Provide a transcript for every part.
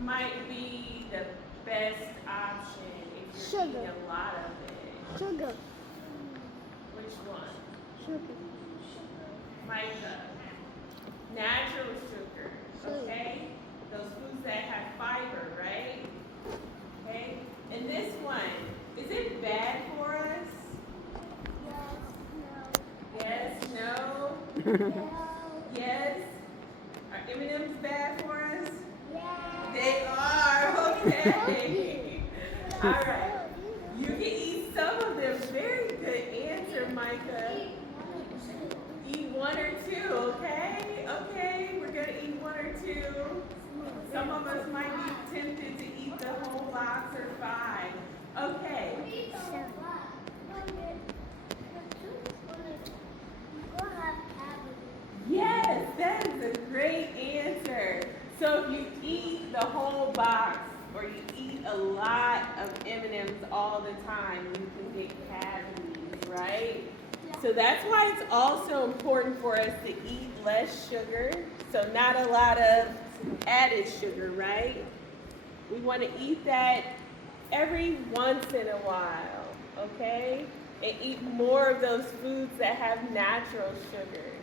might be the best option if you're eating a lot of it. Sugar. Which one? Sugar. Micah. Natural sugar. Okay? Those foods that have fiber, right? Okay? And this one, is it bad for us? Yes, no. Yes? Are M&M's bad for us? They are, okay. All right. You can eat some of them. Very good answer, Micah. Eat one or two, okay? Okay, we're going to eat one or two. Some of us might be tempted to eat the whole box or 5. Okay. Yes, that is a great answer. So if you eat the whole box or you eat a lot of M&Ms all the time, you can get cavities, right? So that's why it's also important for us to eat less sugar. So not a lot of added sugar, right? We want to eat that every once in a while, okay? And eat more of those foods that have natural sugars.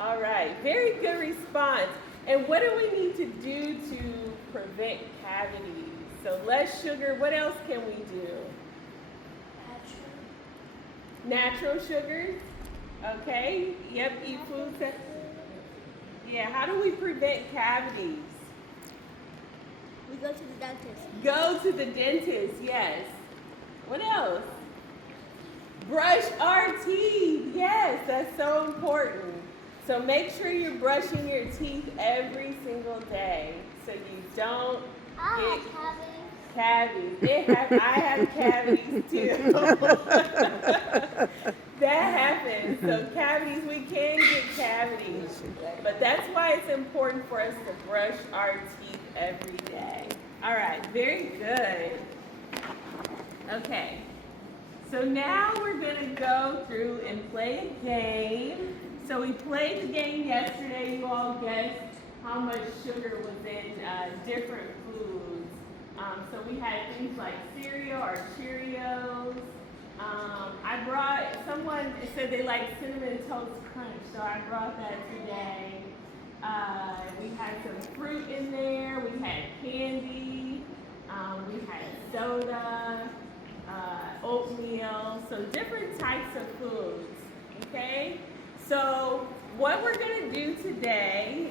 All right, very good response. And what do we need to do to prevent cavities? So less sugar, what else can we do? Natural sugars, okay? Yep, eat foods that, yeah, how do we prevent cavities? We go to the dentist. Go to the dentist, yes. What else? Brush our teeth, yes, that's so important. So make sure you're brushing your teeth every single day so you don't get cavities. I have cavities too. That happens. So cavities, we can get cavities. But that's why it's important for us to brush our teeth every day. All right, very good. Okay, so now we're going to go through and play a game. So we played the game yesterday. You all guessed how much sugar was in different foods. So we had things like cereal or Cheerios. Someone said they like Cinnamon Toast Crunch, so I brought that today. We had some fruit in there. We had candy. We had soda, oatmeal. So different types of foods, okay? So what we're going to do today,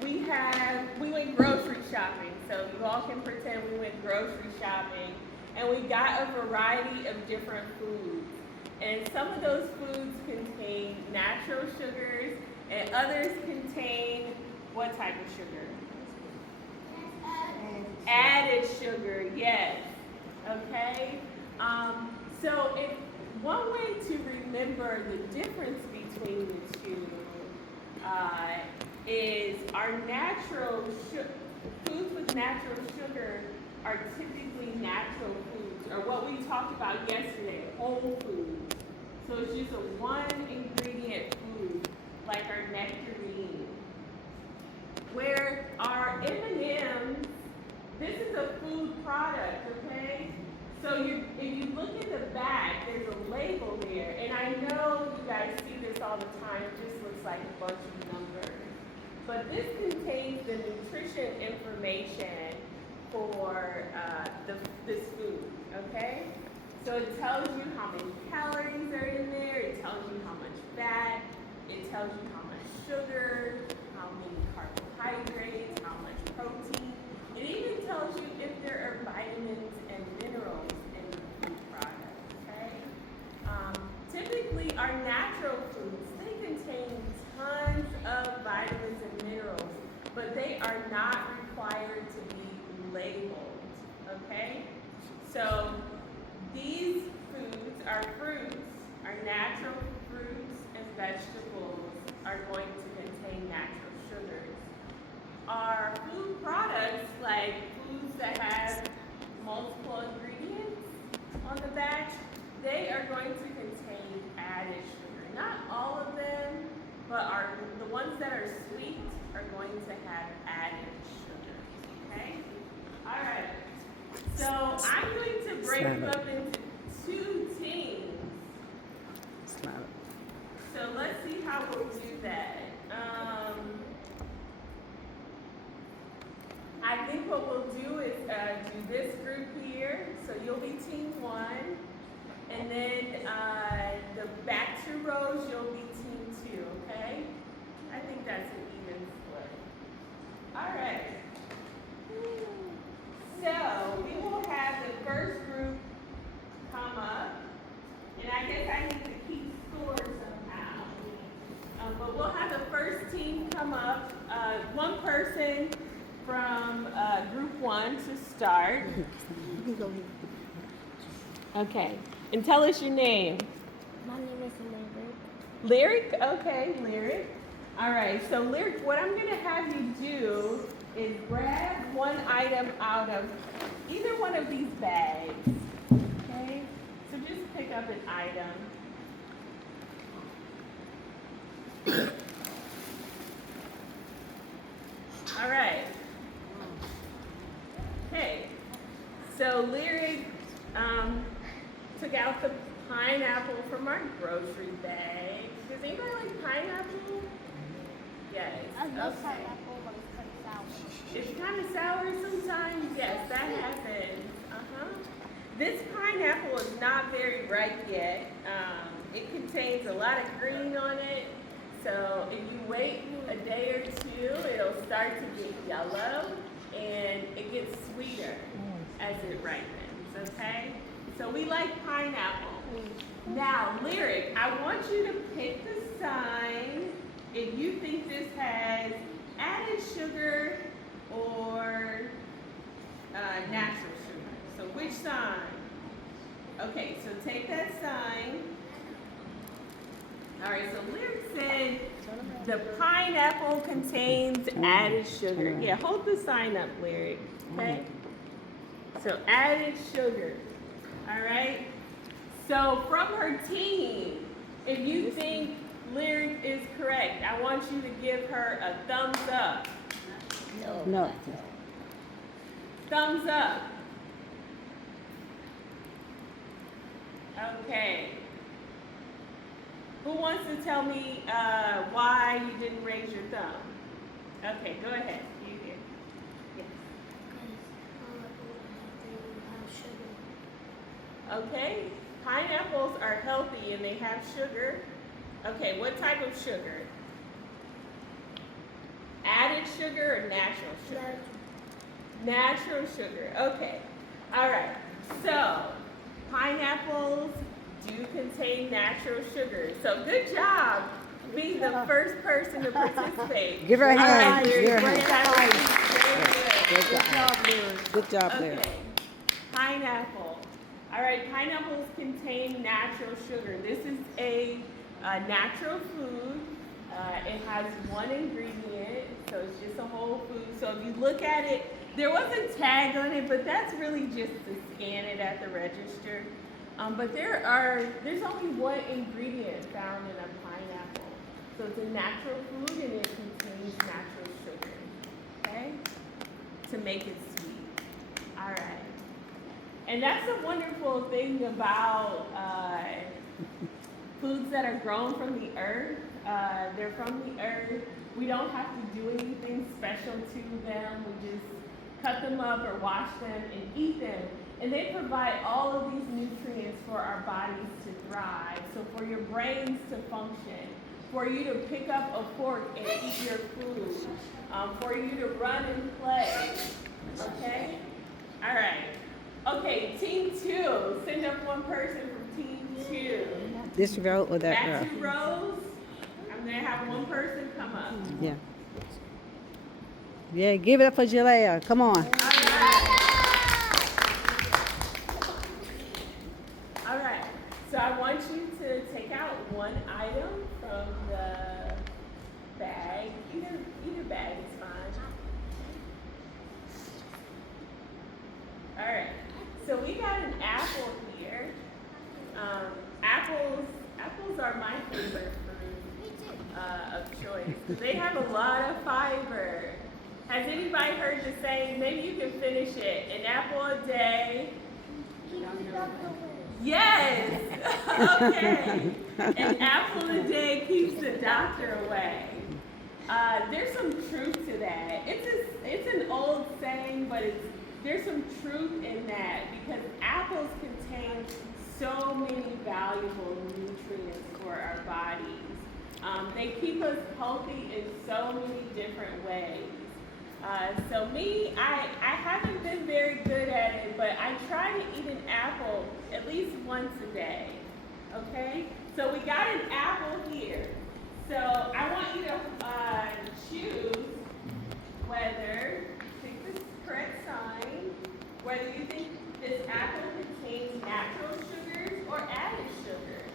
we went grocery shopping. So you all can pretend we went grocery shopping. And we got a variety of different foods. And some of those foods contain natural sugars, and others contain what type of sugar? Added sugar, yes. Okay? So one way to remember the difference between the two is our foods with natural sugar are typically natural foods, or what we talked about yesterday, whole foods. So it's just a one ingredient food, like our nectarine. Where our M&Ms, this is a food product, okay? So if you look in the back, there's a label there, and I know you guys see this all the time, it just looks like a bunch of numbers. But this contains the nutrition information for this food, okay? So it tells you how many calories are in there, it tells you how much fat, it tells you how much sugar, how many carbohydrates, how much protein. It even tells you if there are vitamins and minerals in the food product, okay? Typically, our natural foods, they contain tons of vitamins and minerals, but they are not required to be labeled, okay? So these foods, our fruits, our natural fruits and vegetables are going to contain natural sugars. Our food products, like foods that have multiple ingredients on the back, they are going to contain added sugar. Not all of them, but the ones that are sweet are going to have added sugar. So I'm going to break you up into 2 teams. So let's see how we'll do that. I think what we'll do is do this group here. So you'll be team 1. And then the back 2 rows, you'll be team 2, okay? I think that's an even split. All right. So we will have the first group come up. And I guess I need to keep score somehow. But we'll have the first team come up. One person from group 1 to start. Okay. And tell us your name. My name is Lyric? Lyric. Okay, Lyric. All right, so Lyric, what I'm going to have you do is grab one item out of either one of these bags. Okay? So just pick up an item. All right. Okay. So Lyric took out the pineapple from our grocery bag. Does anybody like pineapple? Yes. I love Okay. pineapple, but it's kind of sour. It's kind of sour sometimes. Yes, that happens. This pineapple is not very ripe yet. It contains a lot of green on it. So if you wait a day or 2, it'll start to get yellow and it gets sweeter as it ripens, okay? So we like pineapple. Now, Lyric, I want you to pick the sign if you think this has added sugar or natural sugar. So which sign? Okay, so take that sign. All right, so Lyric said the pineapple contains added sugar. Yeah, hold the sign up, Lyric, okay? So added sugar, all right? So from her team, if you think Lyric is correct, I want you to give her a thumbs up. No. Thumbs up. Okay. Who wants to tell me why you didn't raise your thumb? Okay, go ahead. You here. Yes. Okay. Pineapples are healthy and they have sugar. Okay, what type of sugar? Added sugar or natural sugar? Natural sugar. Okay. All right. So, pineapples do contain natural sugar. So, good job being the first person to participate. Give her a All hand. right, Give her a Lyric, hand. that was very good. Good job, Lyric. Okay. Pineapple. All right, pineapples contain natural sugar. This is a natural food. It has one ingredient, so it's just a whole food. So if you look at it, there was a tag on it, but that's really just to scan it at the register. But there's only one ingredient found in a pineapple. So it's a natural food and it contains natural sugar, okay? To make it sweet. All right. And that's the wonderful thing about foods that are grown from the earth. They're from the earth. We don't have to do anything special to them. We just cut them up or wash them and eat them. And they provide all of these nutrients for our bodies to thrive. So for your brains to function, for you to pick up a fork and eat your food, for you to run and play. Okay? All right. Okay, team 2. Send up one person from team 2. This row or that Back row? 2 rows. I'm going to have one person come up. Yeah. Yeah, give it up for Jalea. Come on. All right. All right. So I want you to take out one item from the bag. Either bag is fine. All right. So we got an apple here. Apples are my favorite fruit of choice. They have a lot of fiber. Has anybody heard the saying? Maybe you can finish it. An apple a day. Yes. Okay. An apple a day keeps the doctor away. There's some truth to that. It's an old saying, but there's some truth in that because apples contain so many valuable nutrients for our bodies. They keep us healthy in so many different ways. So me, I haven't been very good at it, but I try to eat an apple at least once a day. Okay? So we got an apple here. So I want you to choose whether, pick the correct sign, whether you think this apple contains natural sugars or added sugars.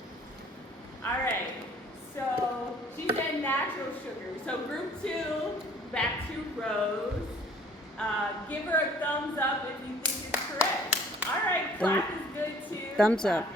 All right, so she said natural sugars. So group 2, back to Rose. Give her a thumbs up if you think it's correct. All right, clap is good too. Thumbs up.